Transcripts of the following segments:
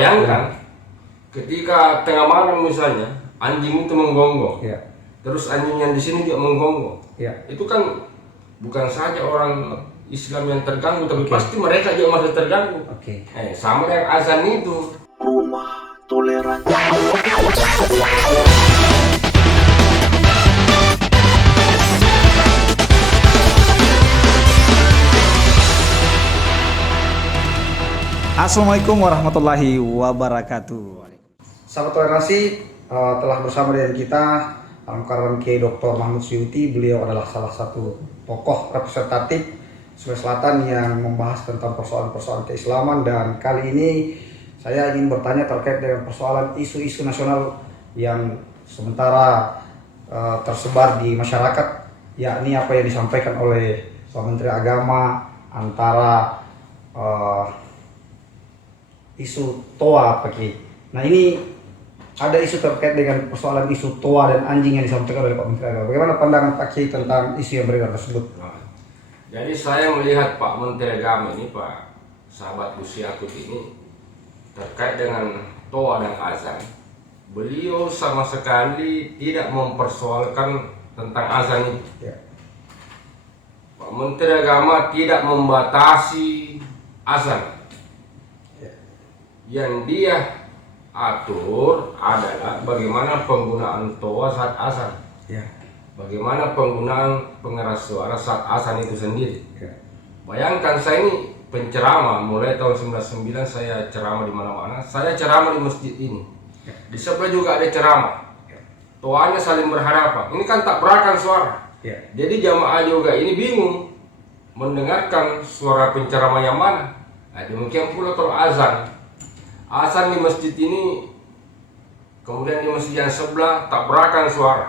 bayangkan ketika tengah malam misalnya anjing itu menggonggong, terus anjing yang di sini juga menggonggong, itu kan bukan saja orang Islam yang terganggu, tapi pasti mereka juga masih terganggu. Sama dengan azan itu. Rumah Toleransi. Assalamualaikum warahmatullahi wabarakatuh. Sahabat toleransi, telah bersama dengan kita Al-Mukarram Kiai Dr. Mahmud Suyuti. Beliau adalah salah satu tokoh representatif Sulawesi Selatan yang membahas tentang persoalan-persoalan keislaman, dan kali ini saya ingin bertanya terkait dengan persoalan isu-isu nasional yang sementara tersebar di masyarakat, yakni apa yang disampaikan oleh Pak Menteri Agama antara isu toa pakai. Nah, ini ada isu terkait dengan persoalan isu toa dan anjing yang disampaikan oleh Pak Menteri Agama. Bagaimana pandangan Pak Kiai tentang isu yang beredar tersebut? Jadi saya melihat Pak Menteri Agama ini, Pak sahabat Gus Yakut ini, terkait dengan toa dan azan, beliau sama sekali tidak mempersoalkan tentang azan itu. Pak Menteri Agama tidak membatasi azan. Yang dia atur adalah bagaimana penggunaan toa saat azan, bagaimana penggunaan pengeras suara saat azan itu sendiri. Bayangkan, saya ini penceramah mulai tahun 99, saya ceramah di mana-mana. Saya ceramah di masjid ini, di sebelah juga ada ceramah, toanya saling berhadapan. Ini kan tak berakan suara. Jadi jamaah juga ini bingung mendengarkan suara penceramah yang mana. Demikian pula kalau azan di masjid ini, kemudian di masjid yang sebelah tak berakan suara.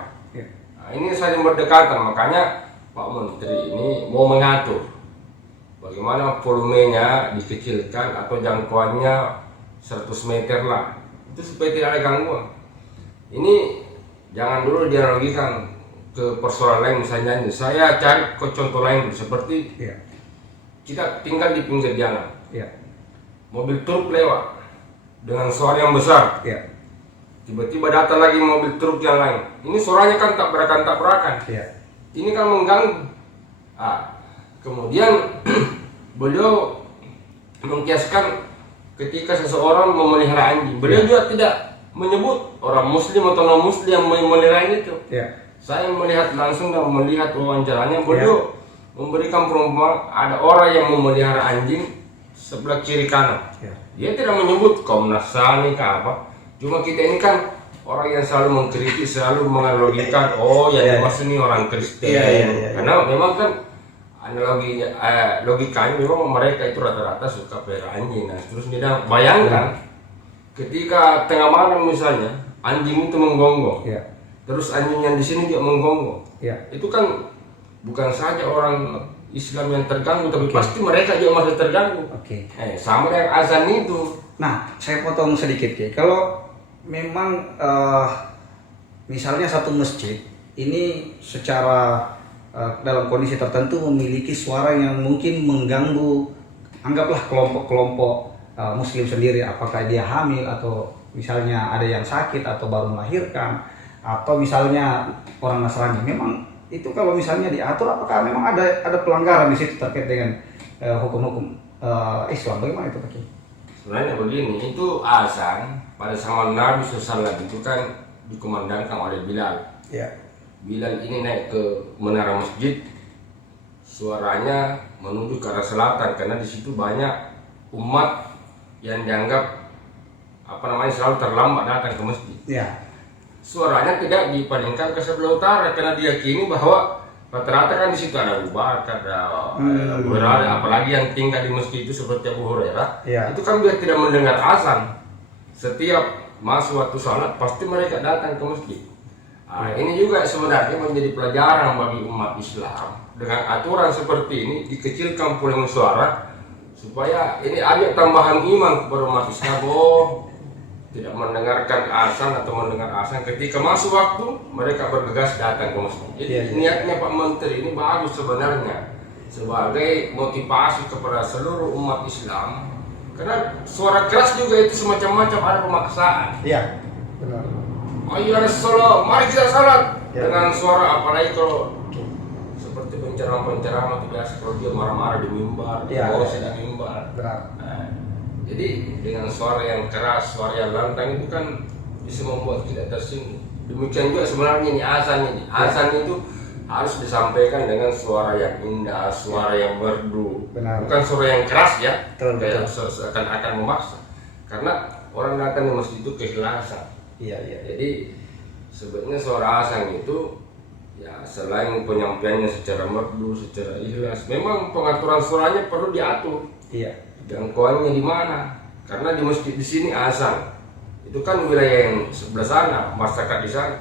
Ini saling berdekatan. Makanya Pak Menteri ini mau mengatur bagaimana volumenya dikecilkan atau jangkauannya 100 meter lah, itu supaya tidak ada gangguan. Ini jangan dulu dianalogikan ke persoalan lain. Misalnya saya cari ke contoh lain seperti kita tinggal di pinggir jalan, mobil truk lewat dengan suara yang besar, tiba-tiba datang lagi mobil truk yang lain. Ini suaranya kan tak berakan. Ini kan mengganggu. Kemudian beliau mengkiaskan ketika seseorang memelihara anjing, beliau juga tidak menyebut orang muslim atau non muslim yang memelihara itu. Saya melihat langsung dan melihat wawancaranya, beliau memberikan perumpamaan ada orang yang memelihara anjing sebelah kiri kanan. Dia tidak menyebut kaum Nasrani ke apa. Cuma kita ini kan orang yang selalu mengkritik, selalu menganalogikan, yang dimaksud ini orang Kristen. Karena memang kan logikanya memang mereka itu rata-rata suka pelihara anjing. Nah, terus dia bayangkan ketika tengah malam misalnya anjing itu menggonggong, terus anjing yang di sini juga menggonggong. Itu kan bukan saja orang Islam yang terganggu, tapi pasti mereka juga masih terganggu. Sama dengan azan itu. Nah, saya potong sedikit ya. Kalau memang misalnya satu masjid ini secara dalam kondisi tertentu memiliki suara yang mungkin mengganggu, anggaplah kelompok-kelompok muslim sendiri, apakah dia hamil atau misalnya ada yang sakit atau baru melahirkan, atau misalnya orang Nasrani, memang itu kalau misalnya diatur, apakah memang ada pelanggaran di situ terkait dengan hukum-hukum Islam? Bagaimana itu, Pak? Sebenarnya begini, itu azan pada zaman Nabi SAW itu kan dikumandangkan oleh Bilal. Bilal ini naik ke menara masjid, suaranya menuju ke arah selatan karena di situ banyak umat yang dianggap selalu terlambat datang ke masjid. Suaranya tidak dipalingkan ke sebelah utara karena diyakini bahwa rata-rata kan di situ ada Abu Bakar, ada Abu Hurairah, apalagi yang tinggal di masjid itu seperti Abu Hurairah. Itu kan biar tidak mendengar azan. Setiap masuk waktu salat pasti mereka datang ke masjid. Ini juga sebenarnya menjadi pelajaran bagi umat Islam. Dengan aturan seperti ini dikecilkan volume suara supaya ini ada tambahan iman kepada umat Islam. Tidak mendengarkan azan atau mendengar azan ketika masuk waktu, mereka bergegas datang ke masjid. Jadi niatnya Pak Menteri ini bagus sebenarnya, sebagai motivasi kepada seluruh umat Islam Karena suara keras juga itu semacam-macam, ada pemaksaan. Iya, benar. Ayo ada sholat, mari kita sholat. Ya. Dengan suara, apalagi kalau seperti penceramah-penceramah itu biasa kalau dia marah-marah di mimbar, Ya, sedang mimbar. benar. Nah, jadi dengan suara yang keras, suara yang lantang itu kan bisa membuat kita tersinggung. Demikian juga sebenarnya ini azan ini. Azan itu harus disampaikan dengan suara yang indah, suara yang merdu. Benar. Bukan suara yang keras ya, Betul, kayak betul. seakan-akan memaksa. Karena orang datang di masjid itu keikhlasan. Iya. Jadi sebenarnya suara azan itu ya selain penyampaiannya secara merdu, secara ikhlas, memang pengaturan suaranya perlu diatur. Iya. Jangkauannya di mana? Karena di masjid di sini azan. Itu kan wilayah yang sebelah sana, masyarakat di sana.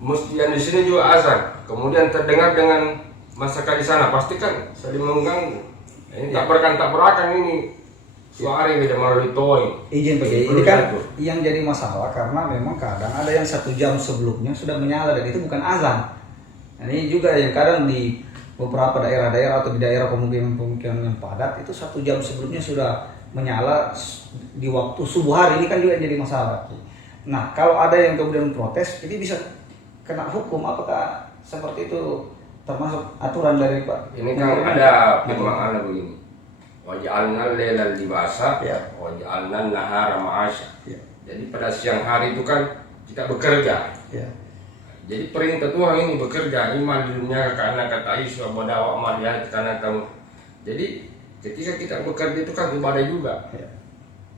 Masjid yang di sini juga azan. Kemudian terdengar dengan masyarakat di sana, pasti kan saling mengganggu. Ini tak berakan ini suara yang tidak melalui toy. Izin Pak Kiai, ini kan yang jadi masalah karena memang kadang ada yang 1 jam sebelumnya sudah menyala dan itu bukan azan. Nah, ini juga yang kadang di beberapa daerah-daerah atau di daerah pemukiman yang padat itu 1 jam sebelumnya sudah menyala di waktu subuh hari, ini kan juga jadi masalah. Nah, kalau ada yang kemudian protes, ini bisa kena hukum. Apakah seperti itu termasuk aturan dari Pak? Ini kan ada firman Allah begini. Waj'alna lailal libasa, Ya. waj'alna nahara ma'asya. Ya. Jadi pada siang hari itu kan kita bekerja. Ya. Jadi perintah Tuhan ini bekerja, iman di dunia karena kata Yesus badawa amaliyah karena kamu. Jadi ketika kita bekerja itu kan ibadah juga. Ya.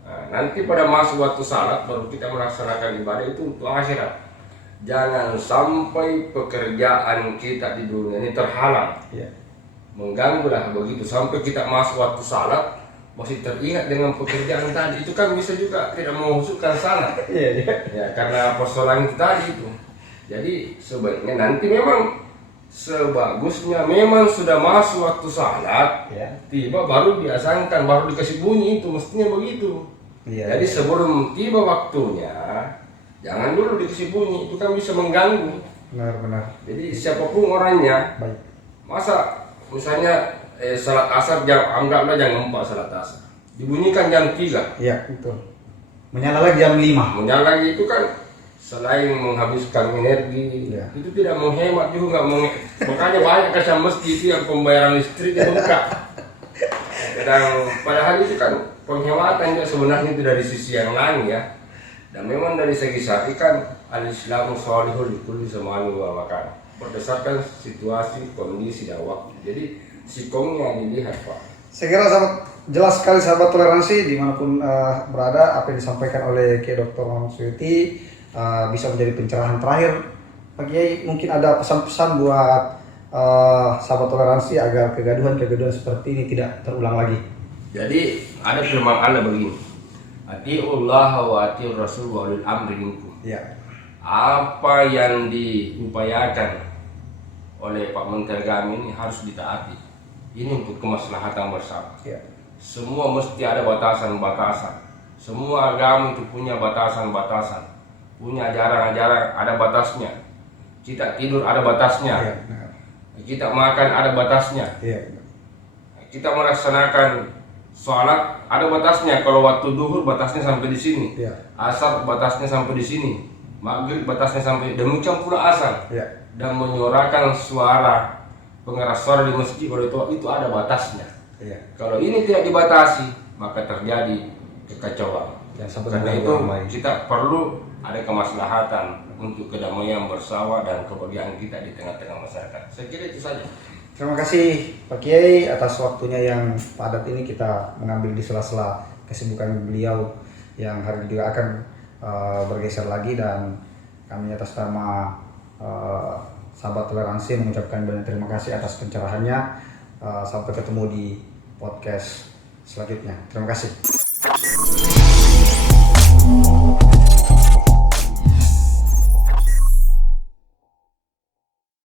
Nah, nanti pada masa waktu salat baru kita melaksanakan ibadah itu untuk akhirat. Jangan sampai pekerjaan kita di dunia ini terhalang. Ya. Mengganggulah begitu sampai kita masuk waktu salat masih teringat dengan pekerjaan tadi, itu kan bisa juga tidak menghusukkan salat. Iya. Ya karena persoalan itu tadi itu. Jadi sebaiknya nanti memang sebagusnya memang sudah masuk waktu salat, Ya. tiba baru diasangkan, baru dikasih bunyi, itu mestinya begitu. Iya. Jadi sebelum tiba waktunya jangan dulu dikasih bunyi, itu kan bisa mengganggu. Benar. Jadi siapapun orangnya, Baik. masa misalnya salat asar anggaplah jam 4 salat asar, dibunyikan jam 3, Iya, betul. Menyala lagi jam 5. kemudian lagi itu kan selain menghabiskan energi, Ya. itu tidak menghemat juga, makanya banyak kesan masjid itu yang pembayaran listrik dibuka. Dan padahal itu kan penghematan juga sebenarnya itu dari sisi yang lain ya. Dan memang dari segi syar'i kan al-Islamu sholihul likulli zamanin wa makan, berdasarkan situasi, kondisi dan waktu. Jadi sikongnya dilihat Pak. Saya kira sangat jelas sekali sahabat toleransi dimanapun berada apa yang disampaikan oleh Kiai Dr. Mahmud Suyuti bisa menjadi pencerahan terakhir. Pak Kiai mungkin ada pesan-pesan buat sahabat toleransi agar kegaduhan seperti ini tidak terulang lagi. Jadi ada firman Allah begini, atiullah wa atiur rasul wa ulil amri minkum. Ya. Apa yang diupayakan oleh Pak Menteri kami ini harus ditaati. Ini untuk kemaslahatan bersama. Ya. Semua mesti ada batasan-batasan. Semua agama itu punya batasan-batasan, punya ajaran-ajaran ada batasnya. Kita tidur ada batasnya, Ya. Benar. kita makan ada batasnya, Ya. kita melaksanakan sholat ada batasnya. Kalau waktu duhur batasnya sampai di sini, Ya. asar batasnya sampai di sini, maghrib batasnya sampai, demikian pula asar. Ya. Dan menyuarakan suara pengeras suara di masjid oleh itu ada batasnya. Ya. Kalau ini tidak dibatasi maka terjadi kekacauan. Ya, sampai Karena mengganggu itu orang lain. kita perlu ada kemaslahatan untuk kedamaian bersama dan kebahagiaan kita di tengah-tengah masyarakat. Saya kira itu saja. Terima kasih Pak Kiai atas waktunya yang padat ini kita mengambil di sela-sela kesibukan beliau yang hari ini juga akan bergeser lagi, dan kami atas nama sahabat toleransi mengucapkan banyak terima kasih atas pencerahannya. Sampai ketemu di podcast selanjutnya. Terima kasih.